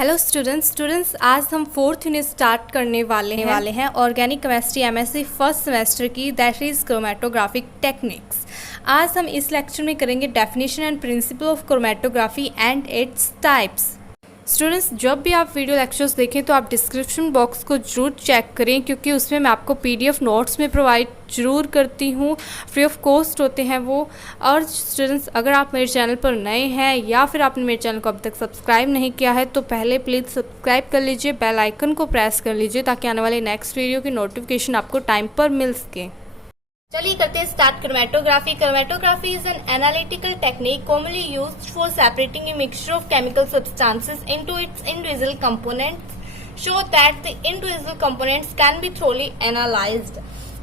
Hello students आज हम fourth unit start करने वाले हैं organic chemistry MSc first semester की, दैट इज़ क्रोमेटोग्राफिक टेक्निक्स। आज हम इस लेक्चर में करेंगे definition and principle of chromatography and its types. Students, जब भी आप वीडियो लेक्चर्स देखें तो आप डिस्क्रिप्शन बॉक्स को ज़रूर चेक करें, क्योंकि उसमें मैं आपको पीडीएफ नोट्स में प्रोवाइड ज़रूर करती हूँ, फ्री ऑफ कॉस्ट होते हैं वो। और स्टूडेंट्स, अगर आप मेरे चैनल पर नए हैं या फिर आपने मेरे चैनल को अब तक सब्सक्राइब नहीं किया है तो पहले प्लीज़ सब्सक्राइब कर लीजिए, बेल आइकन को प्रेस कर लीजिए ताकि आने वाले नेक्स्ट वीडियो की नोटिफिकेशन आपको टाइम पर मिल सके। चलिए करते हैं start. Chromatography is an analytical technique commonly used for separating a mixture of chemical substances into its individual components show that the individual components can be thoroughly analysed.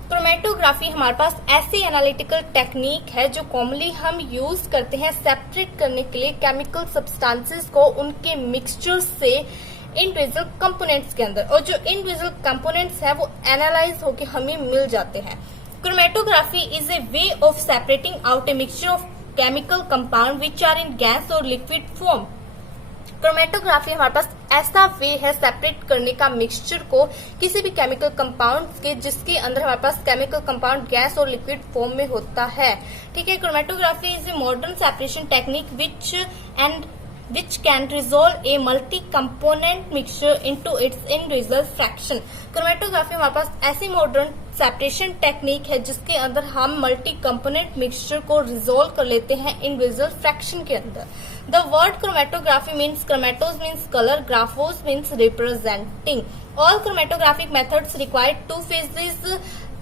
Chromatography हमारे पास ऐसी analytical technique है जो commonly हम use करते हैं separate करने के लिए केमिकल सब्सटेंसेस को उनके मिक्सचर से इंडिविजुअल कंपोनेंट्स के अंदर, और जो इंडिविजुअल कंपोनेंट्स है वो एनालाइज होकर हमें मिल जाते हैं। Chromatography is a way of separating out a mixture of chemical compound which are in gas or liquid form. Chromatography हमारे पास ऐसा वे है सेपरेट करने का मिक्सचर को किसी भी केमिकल कंपाउंड के जिसके अंदर हमारे पास केमिकल कंपाउंड गैस और लिक्विड फॉर्म में होता है। ठीक है, chromatography is a modern separation technique which can resolve a multi-component mixture into its individual fraction. Chromatography हमारे पास ऐसी मॉडर्न सेपरेशन टेक्निक है जिसके अंदर हम मल्टी कंपोनेंट मिक्सचर को रिजोल्व कर लेते हैं इंडिविजुअल फ्रैक्शन के अंदर। The word chromatography means chromatos means colour, graphos means representing. All chromatographic methods require two phases,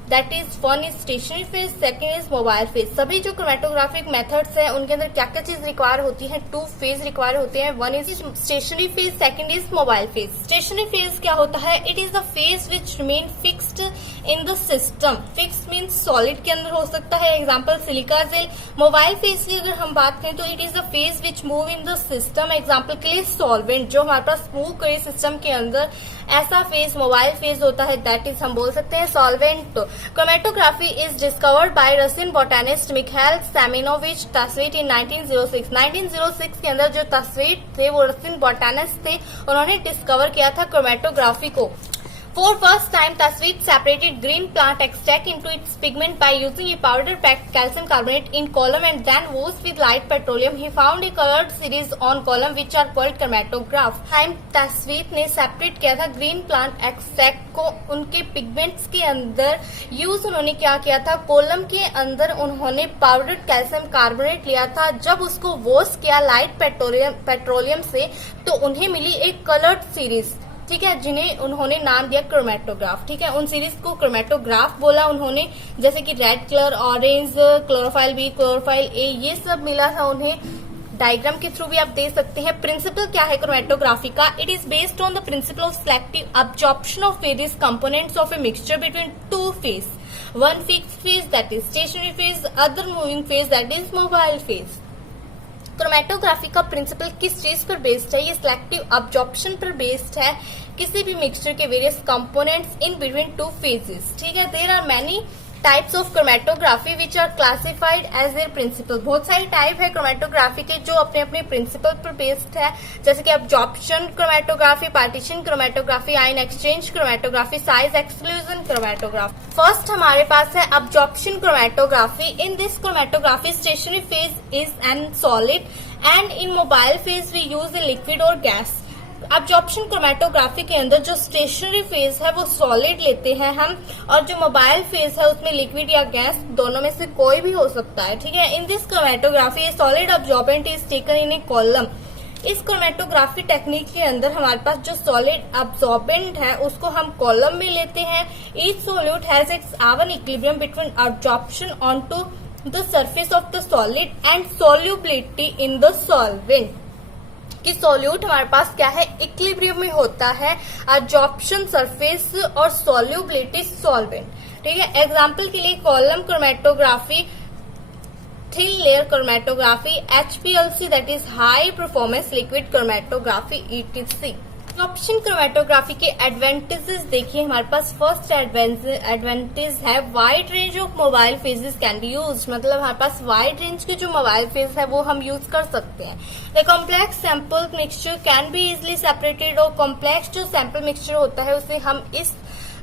that is one is stationary phase, second is mobile phase. सभी जो chromatographic methods हैं उनके अंदर क्या क्या चीज रिक्वायर होती है? टू फेज रिक्वायर होते हैं, one is stationary phase, second is mobile phase. Stationary phase क्या होता है? It is the phase which remain fixed in the system. Fixed means solid के अंदर हो सकता है, example silica gel. Mobile phase की अगर हम बात करें तो it is the phase which move in the system, example के लिए सॉल्वेंट जो हमारे पास मूव करे सिस्टम के अंदर, ऐसा फेज मोबाइल फेज होता है, दैट इज हम बोल सकते हैं solvent. Chromatography is discovered by Russian botanist Mikhail Semenovich Tsvet in 1906। 1906 के अंदर जो तास्वेट थे वो रशियन बोटानिस्ट थे, उन्होंने डिस्कवर किया था क्रोमेटोग्राफी को। For first time, Tasveet separated green plant extract into its pigment by using a powder packed calcium carbonate in column and then washed with light petroleum. He found a colored series on column which are called chromatograph. Time Tasveet ने separate किया था green plant extract को उनके pigments के अंदर use उन्होंने क्या किया था? कॉलम के अंदर उन्होंने पाउडर्ड कैल्शियम कार्बोनेट लिया था, जब उसको वॉश किया लाइट पेट्रोलियम से तो उन्हें मिली एक कलर्ड सीरीज, ठीक है, जिन्हें उन्होंने नाम दिया क्रोमेटोग्राफ। ठीक है, उन सीरीज को क्रोमेटोग्राफ बोला उन्होंने, जैसे कि red colour, orange, chlorophyll B, chlorophyll A, ये सब मिला था उन्हें। डायग्राम के थ्रू भी आप दे सकते हैं। प्रिंसिपल क्या है क्रोमेटोग्राफी का? It is based on the principle of selective absorption of various components of a mixture between two phase, one fixed phase that is stationary phase, other moving phase that is mobile phase. Chromatography का principal किस चीज पर based है? ये selective absorption पर based है किसी भी मिक्सचर के various components in between two phases. ठीक है, there are many types of chromatography which are classified as their principle. बहुत सारी टाइप है क्रोमेटोग्राफी के जो अपने अपने प्रिंसिपल पर बेस्ड है, जैसे कि absorption chromatography, partition chromatography, ion exchange chromatography, size exclusion chromatography. First हमारे पास है absorption chromatography. In this chromatography stationary phase is an solid and in mobile phase we use a liquid और gas. Absorption chromatography के अंदर जो stationary phase है वो solid लेते हैं हम, और जो मोबाइल फेज है उसमें लिक्विड या गैस, दोनों में से कोई भी हो सकता है। ठीक है, इन this chromatography solid absorbent is taken in A column. इस क्रोमेटोग्राफी टेक्निक के अंदर हमारे पास जो सॉलिड अब्जॉर्बेंट है उसको हम कॉलम में लेते हैं। Each solute has its own equilibrium between absorption onto the surface of the solid and solubility in the solvent. कि सोल्यूट हमारे पास क्या है? इक्विलिब्रियम में होता है, अब्जॉर्प्शन सरफेस और सोल्यूबिलिटी सॉल्वेंट। ठीक है, एग्जांपल के लिए column chromatography, thin layer chromatography, HPLC that is high performance liquid chromatography, ETC। Option chromatography के एडवांटेजेस देखिए, हमारे पास फर्स्ट एडवांटेज है wide range of mobile phases can be use, मतलब हमारे पास वाइड रेंज के जो मोबाइल फेज है वो हम यूज कर सकते हैं। The complex sample mixture can be easily separated, और कॉम्प्लेक्स जो सैंपल मिक्सचर होता है उसे हम इस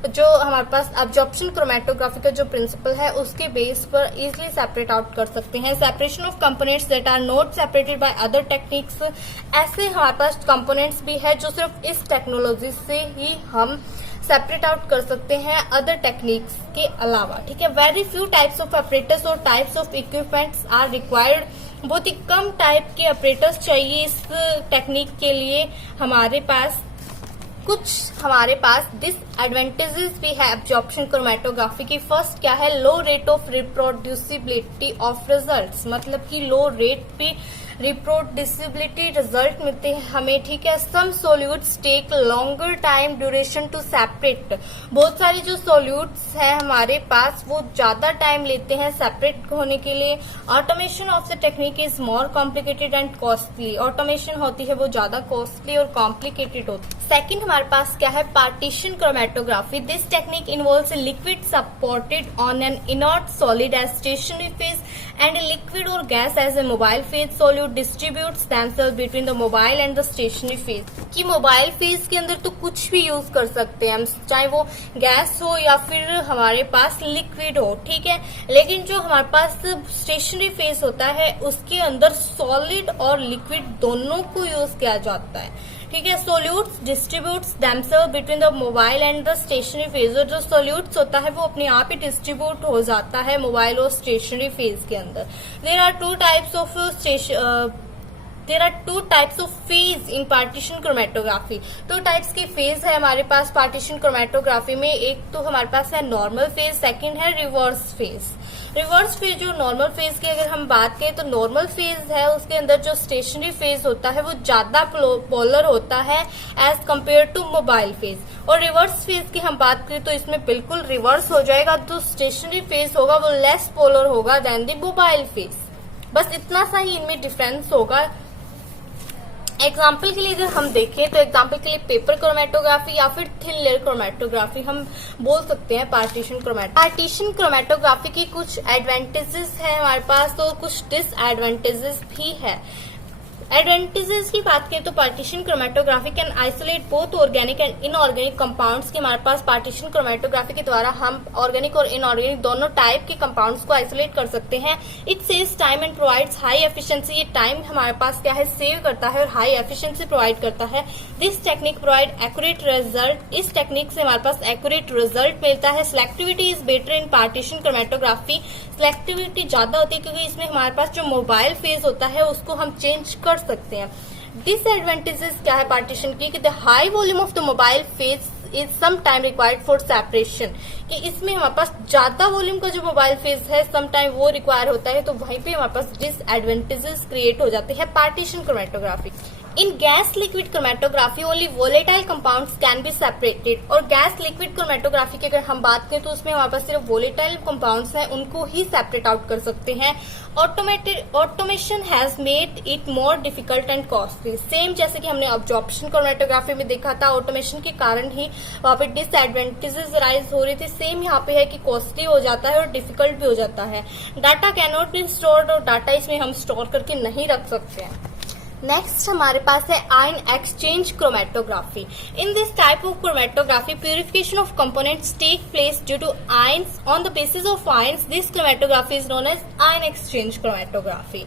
जो हमारे पास एब्जॉर्प्शन क्रोमेटोग्राफी का जो प्रिंसिपल है उसके बेस पर इजिली सेपरेट आउट कर सकते हैं। Separation of components that are not separated by other techniques, ऐसे हमारे पास कंपोनेंट्स भी है जो सिर्फ इस टेक्नोलॉजी से ही हम सेपरेट आउट कर सकते हैं अदर टेक्निक्स के अलावा। ठीक है, very few types of operators और types of equipments are required, बहुत ही कम टाइप के ऑपरेटर्स चाहिए इस टेक्निक के लिए। हमारे पास डिसएडवांटेजेस भी है एब्जॉर्प्शन क्रोमेटोग्राफी की। फर्स्ट क्या है, low rate of reproducibility of results, मतलब कि लो रेट पे रिप्रोड्यूसिबिलिटी रिजल्ट मिलते हैं हमें। ठीक है, some solutes take longer time duration to separate, बहुत सारे जो सोल्यूट्स हैं हमारे पास वो ज्यादा टाइम लेते हैं सेपरेट होने के लिए। Automation of the technique is more complicated and costly, automation होती है वो ज्यादा कॉस्टली और कॉम्प्लिकेटेड होती है। सेकेंड हमारे पास क्या है, partition chromatography. This technique involves liquid supported on an inert solid as stationary phase and liquid और gas as a mobile phase. Solute distributes themselves between the mobile and the stationary phase. कि mobile phase के अंदर तो कुछ भी use कर सकते हैं हम, चाहे वो गैस हो या फिर हमारे पास लिक्विड हो। ठीक है, लेकिन जो हमारे पास स्टेशनरी फेज होता है उसके अंदर सॉलिड और लिक्विड दोनों को यूज किया जाता है। ठीक है, solutes distributes themselves between the mobile and the stationary phase, और जो सोल्यूट्स होता है वो अपने आप ही डिस्ट्रीब्यूट हो जाता है मोबाइल और स्टेशनरी फेज के अंदर। There are two types of phase in partition chromatography. दो टाइप्स की फेज है हमारे पास पार्टीशन क्रोमेटोग्राफी में। एक तो हमारे पास है नॉर्मल फेज, सेकंड है रिवर्स फेज। रिवर्स फेज जो नॉर्मल फेज की अगर हम बात करें तो नॉर्मल फेज है उसके अंदर जो स्टेशनरी फेज होता है वो ज्यादा पोलर होता है as compare to mobile phase. और रिवर्स फेज की हम बात करें तो इसमें बिल्कुल रिवर्स हो जाएगा, जो स्टेशनरी फेज होगा वो लेस पोलर होगा देन द मोबाइल फेज। बस इतना सा ही इनमें डिफरेंस होगा। एग्जाम्पल के लिए अगर हम देखें तो एग्जाम्पल के लिए पेपर क्रोमेटोग्राफी या फिर थिन लेयर क्रोमेटोग्राफी हम बोल सकते हैं पार्टीशन क्रोमेटोग्राफी की कुछ एडवांटेजेस है हमारे पास तो कुछ डिसएडवांटेजेस भी है। एडवांटेजेस की बात करें तो partition chromatography can isolate both organic and inorganic compounds के हमारे पास पार्टीशन क्रोमेटोग्राफी के द्वारा हम ऑर्गेनिक और इनऑर्गेनिक दोनों टाइप के कंपाउंड्स को आइसोलेट कर सकते हैं। It saves time and provides high efficiency, ये टाइम हमारे पास क्या है सेव करता है और हाई एफिशिएंसी प्रोवाइड करता है। This technique provide accurate result, इस टेक्निक से हमारे पास एक्यूरेट रिजल्ट मिलता है। Selectivity is better in partition chromatography, selectivity ज्यादा होती है क्योंकि इसमें हमारे पास जो मोबाइल फेज होता है उसको हम चेंज कर सकते हैं। डिसएडवांटेजेस क्या है पार्टीशन की, कि the high volume of the mobile phase is some time required for separation, कि इसमें हमारे पास ज्यादा वॉल्यूम का जो मोबाइल फेज है सम टाइम वो रिक्वायर होता है, तो वहीं पे हमारे पास डिसएडवांटेजेस क्रिएट हो जाते हैं partition chromatography. In gas liquid chromatography only volatile compounds can be separated, और गैस लिक्विड क्रोमेटोग्राफी की अगर हम बात करें तो उसमें हमारे पास सिर्फ वोलेटाइल कंपाउंड्स हैं उनको ही सेपरेट आउट कर सकते हैं। Automation has made it more difficult and costly, same जैसे कि हमने अब्जॉर्प्शन क्रोमेटोग्राफी में देखा था, ऑटोमेशन के कारण ही वहां पे डिसएडवांटेजेस राइज हो रही थी, सेम यहाँ पे है कि कॉस्टली हो जाता है और डिफिकल्ट भी हो जाता है। Data can not be stored, और डाटा इसमें हम स्टोर करके नहीं रख सकते हैं। नेक्स्ट हमारे पास है ion exchange chromatography. In this type of chromatography purification of components take place due to ions on the basis of ions. This chromatography is known as ion exchange chromatography.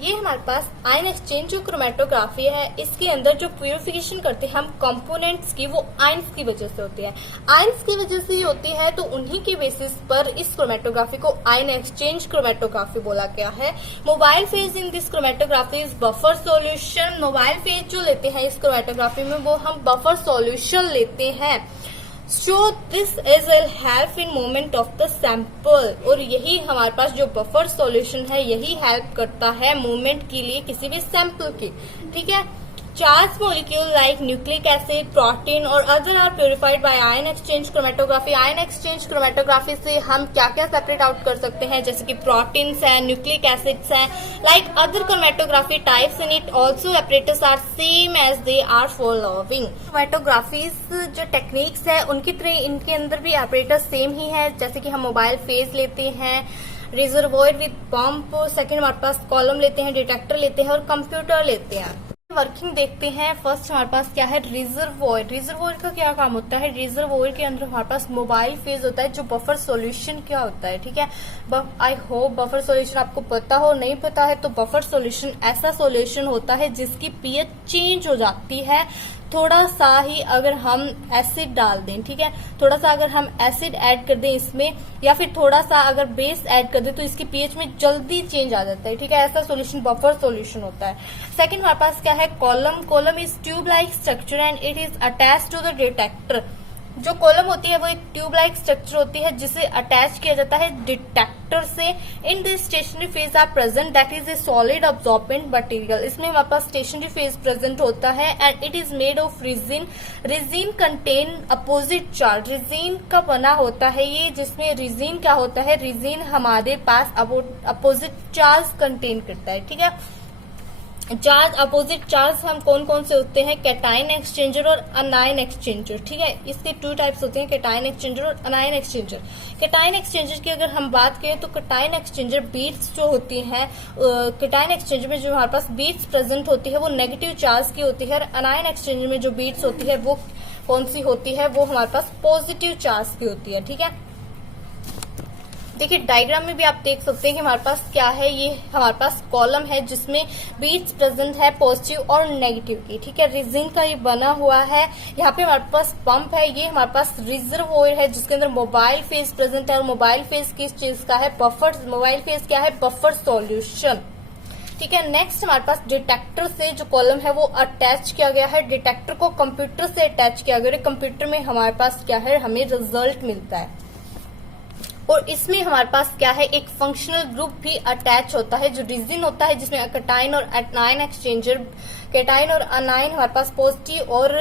ये हमारे पास आयन एक्सचेंज जो chromatography है इसके अंदर जो purification करते हैं हम कंपोनेंट्स की वो आयंस की वजह से होती है। आयंस की वजह से ही होती है तो उन्हीं के बेसिस पर इस क्रोमेटोग्राफी को आयन एक्सचेंज क्रोमेटोग्राफी बोला गया है। Mobile phase in this chromatography is buffer solution. Mobile phase जो लेते हैं इस क्रोमेटोग्राफी में वो हम बफर सॉल्यूशन लेते हैं। So this is will help in movement of the sample, और यही हमारे पास जो बफर सॉल्यूशन है यही हेल्प करता है मूवमेंट के लिए किसी भी सैंपल की। ठीक है, Charged molecule like nucleic acid, protein और other are purified by ion exchange chromatography. Ion exchange chromatography से हम क्या क्या सेपरेट आउट कर सकते हैं, जैसे कि प्रोटीन्स हैं, न्यूक्लिक एसिड्स हैं. Like other chromatography types in it also apparatus are same as they are following. Chromatographies जो टेक्निक्स है उनकी तरह इनके अंदर भी apparatus सेम ही है. जैसे कि हम मोबाइल फेज लेते हैं, रिजर्वोयर विद पंप, सेकेंड हमारे पास कॉलम लेते हैं, डिटेक्टर लेते हैं और कंप्यूटर लेते हैं. वर्किंग देखते हैं. फर्स्ट हमारे पास क्या है, रिजर्वोयर. रिजर्वोयर का क्या काम होता है, रिजर्वोयर के अंदर हमारे पास मोबाइल फेज होता है जो बफर सॉल्यूशन क्या होता है. ठीक है, आई होप बफर सॉल्यूशन आपको पता हो. नहीं पता है तो बफर सॉल्यूशन ऐसा सॉल्यूशन होता है जिसकी पीएच चेंज हो जाती है थोड़ा सा ही अगर हम एसिड डाल दें. ठीक है, थोड़ा सा अगर हम एसिड ऐड कर दें इसमें, या फिर थोड़ा सा अगर बेस ऐड कर दें तो इसकी पीएच में जल्दी चेंज आ जाता है. ठीक है, ऐसा सॉल्यूशन बफर सॉल्यूशन होता है. सेकंड हमारे पास क्या है, column. Column is tube like structure and it is attach to the detector. जो कॉलम होती है वो एक ट्यूब लाइक स्ट्रक्चर होती है जिसे अटैच किया जाता है डिटेक्टर से. In this stationary phase are present that is a solid absorbent material. इसमें हमारे पास स्टेशनरी फेज प्रेजेंट होता है and it is made of resin. Resin contain opposite charge. Resin का बना होता है ये, जिसमें रिजिन क्या होता है, रिजिन हमारे पास अपोजिट चार्ज कंटेन करता है. ठीक है, चार्ज अपोजिट चार्ज हम कौन कौन से होते हैं, कैटाइन एक्सचेंजर और अनायन एक्सचेंजर. ठीक है, इसके टू टाइप्स होते हैं, कैटाइन एक्सचेंजर और अनायन एक्सचेंजर. कैटाइन एक्सचेंजर की अगर हम बात करें तो कैटाइन एक्सचेंजर बीट्स जो होती हैं, कैटाइन एक्सचेंजर में जो हमारे पास बीट्स प्रेजेंट होती है वो नेगेटिव चार्ज की होती है. अनायन एक्सचेंजर में जो बीट्स होती है वो कौन सी होती है, वो हमारे पास पॉजिटिव चार्ज की होती है. ठीक है, देखिए डायग्राम में भी आप देख सकते हैं कि हमारे पास क्या है, ये हमारे पास कॉलम है जिसमें बीट्स प्रेजेंट है पॉजिटिव और नेगेटिव की. ठीक है, रिजिन का ये बना हुआ है. यहाँ पे हमारे पास पंप है, ये हमारे पास रिजर्वोयर है जिसके अंदर मोबाइल फेज प्रेजेंट है. और मोबाइल फेज किस चीज का है, बफर. मोबाइल फेज क्या है, बफर सॉल्यूशन. ठीक है, नेक्स्ट हमारे पास डिटेक्टर से जो कॉलम है वो अटैच किया गया है. डिटेक्टर को कंप्यूटर से अटैच किया गया है. कंप्यूटर में हमारे पास क्या है, हमें रिजल्ट मिलता है. और इसमें हमारे पास क्या है, एक फंक्शनल ग्रुप भी अटैच होता है जो रिजिन होता है, जिसमें कैटाइन और अनायन एक्सचेंजर. कैटाइन और अनायन हमारे पास पॉजिटिव और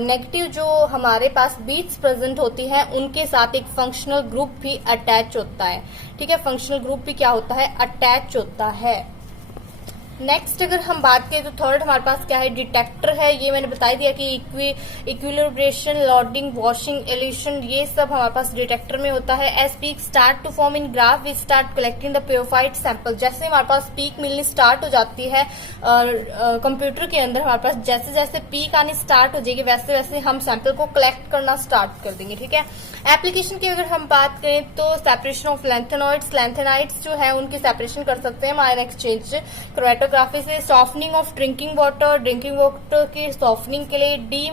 नेगेटिव जो हमारे पास बीट्स प्रेजेंट होती हैं उनके साथ एक फंक्शनल ग्रुप भी अटैच होता है. ठीक है, फंक्शनल ग्रुप भी क्या होता है, अटैच होता है. नेक्स्ट अगर हम बात करें तो थर्ड हमारे पास क्या है, डिटेक्टर है. ये मैंने बता दिया कि इक्विलिब्रेशन, लोडिंग, वॉशिंग, एल्यूशन, ये सब हमारे पास डिटेक्टर में होता है. As peak start to form in graph we start collecting the purified sample. जैसे हमारे पास पीक मिलनी स्टार्ट हो जाती है कंप्यूटर के अंदर, हमारे पास जैसे जैसे पीक आनी स्टार्ट हो जाएगी वैसे वैसे हम सैंपल को कलेक्ट करना स्टार्ट कर देंगे. ठीक है, एप्लीकेशन की अगर हम बात करें तो सेपरेशन ऑफ लैंथेनॉइड्स. लैंथेनाइड्स जो है उनकी सेपरेशन कर सकते हैं आयन एक्सचेंज क्रोमेटोग्राफी से. सॉफ्टनिंग ऑफ ड्रिंकिंग वाटर की सॉफ्टनिंग के लिए. D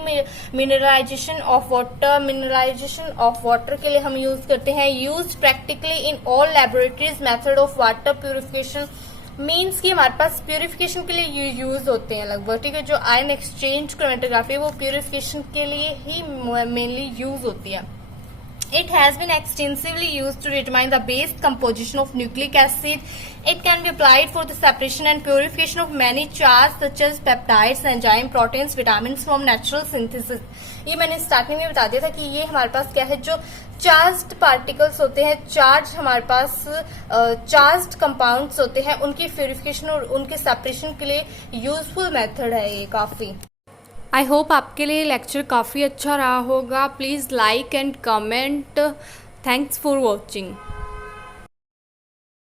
mineralisation of water. Mineralization of water के लिए हम यूज करते हैं. Use practically in all laboratories. Method of water purification means कि हमारे पास प्यूरिफिकेशन के लिए यूज होते हैं लगभग. ठीक है, जो आयन एक्सचेंज क्रोमेटोग्राफी वो प्यूरिफिकेशन के लिए ही मेनली यूज होती है. It has been extensively used to determine the base composition of nucleic acid. It can be applied for the separation and purification of many charges such as peptides, enzyme, proteins, vitamins from natural synthesis. ये मैंने starting में बता दिया था कि ये हमारे पास क्या है, जो चार्ज्ड पार्टिकल्स होते हैं, चार्ज हमारे पास चार्ज्ड कंपाउंड्स होते हैं, उनकी प्यूरिफिकेशन और उनके सेपरेशन के लिए यूजफुल मेथड है ये काफी. आई होप आपके लिए लेक्चर काफ़ी अच्छा रहा होगा. Please like and comment. Thanks for watching.